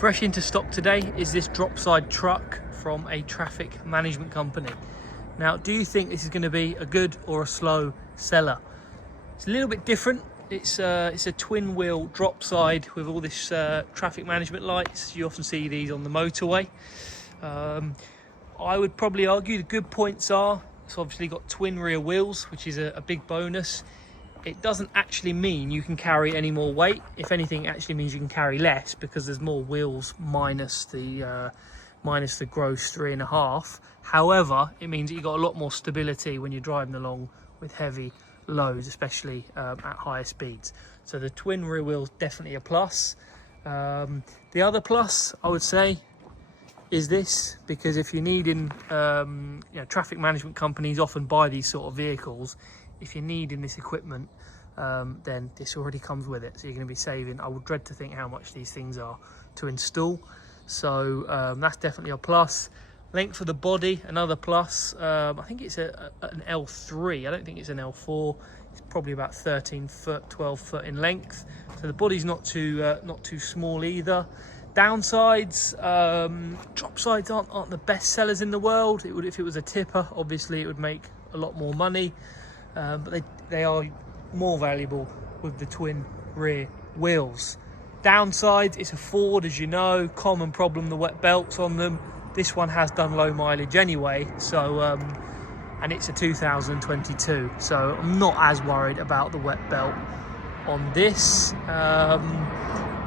Fresh into stock today is this Dropside truck from a traffic management company. Now, do you think this is going to be a good or a slow seller? It's a little bit different. It's a twin wheel Dropside with all this traffic management lights. You often see these on the motorway. I would probably argue the good points are it's obviously got twin rear wheels, which is a big bonus. It doesn't actually mean you can carry any more weight. If anything, it actually means you can carry less because there's more wheels minus the gross 3.5. However, it means that you've got a lot more stability when you're driving along with heavy loads, especially at higher speeds. So the twin rear wheels definitely a plus. The other plus I would say is this, because if you're needing, traffic management companies often buy these sort of vehicles. If you're needing this equipment, then this already comes with it, so you're going to be saving. I would dread to think how much these things are to install, so that's definitely a plus. Length of the body, another plus. I think it's an L3. I don't think it's an L4. It's probably about 13 foot, 12 foot in length, so the body's not too small either. Downsides, Dropsides aren't the best sellers in the world. It would, if it was a tipper, obviously it would make a lot more money. But they are more valuable with the twin rear wheels. Downside, it's a Ford, as you know, common problem, the wet belts on them. This one has done low mileage anyway, so and it's a 2022, so I'm not as worried about the wet belt on this.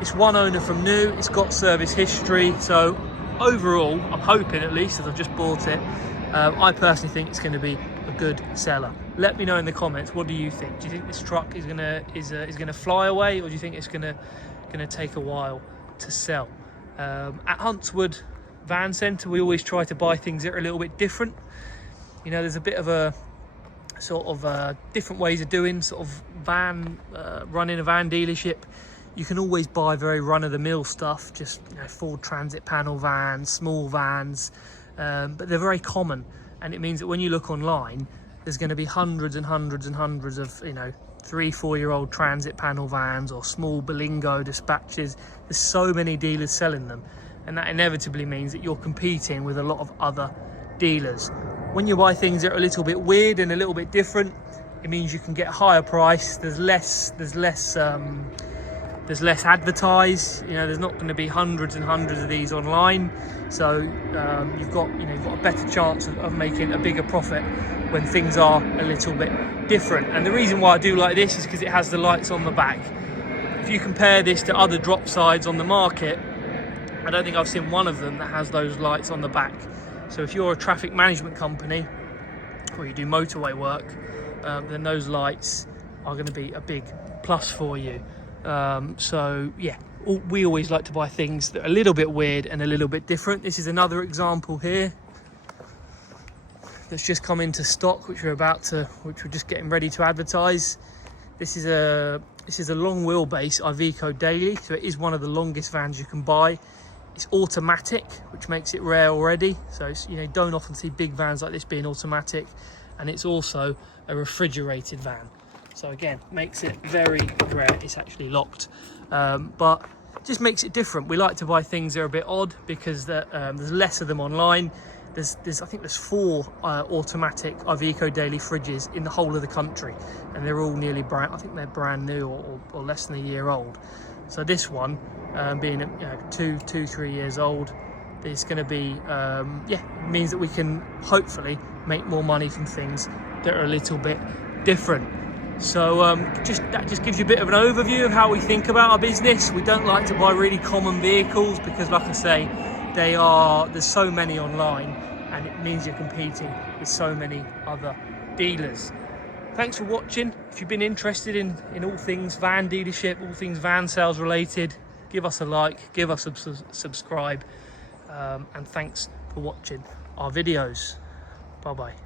It's one owner from new, it's got service history, so overall, I'm hoping at least, as I've just bought it, I personally think it's going to be a good seller. Let me know in the comments, what do you think? Do you think this truck is gonna fly away, or do you think it's gonna take a while to sell? At Huntswood Van Centre, we always try to buy things that are a little bit different. You know, there's a bit of a sort of different ways of doing sort of running a van dealership. You can always buy very run-of-the-mill stuff, just Ford Transit panel vans, small vans, but they're very common. And it means that when you look online, there's going to be hundreds and hundreds and hundreds of 3-4 year old transit panel vans or small Berlingo dispatches. There's so many dealers selling them, and that inevitably means that you're competing with a lot of other dealers. When you buy things that are a little bit weird and a little bit different, it means you can get a higher price. There's less advertised. There's not going to be hundreds and hundreds of these online, so you've got a better chance of making a bigger profit when things are a little bit different. And the reason why I do like this is because it has the lights on the back. If you compare this to other Dropsides on the market, I don't think I've seen one of them that has those lights on the back. So if you're a traffic management company or you do motorway work, then those lights are going to be a big plus for you. So yeah, we always like to buy things that are a little bit weird and a little bit different. This is another example here that's just come into stock, which we're just getting ready to advertise. This is a long wheelbase Iveco Daily, so it is one of the longest vans you can buy. It's automatic, which makes it rare already. So don't often see big vans like this being automatic, and it's also a refrigerated van. So again, makes it very rare. It's actually locked, but just makes it different. We like to buy things that are a bit odd because there's less of them online. I think there's 4 automatic Iveco Daily fridges in the whole of the country, and they're all nearly brand. I think they're brand new or less than a year old. So this one, being 2-3 years old, it's going to be means that we can hopefully make more money from things that are a little bit different. So that just gives you a bit of an overview of how we think about our business. We don't like to buy really common vehicles because, like I say, there's so many online, and it means you're competing with so many other dealers. Thanks for watching. If you've been interested in all things van dealership, all things van sales related, give us a like, give us a subscribe, and thanks for watching our videos. Bye bye.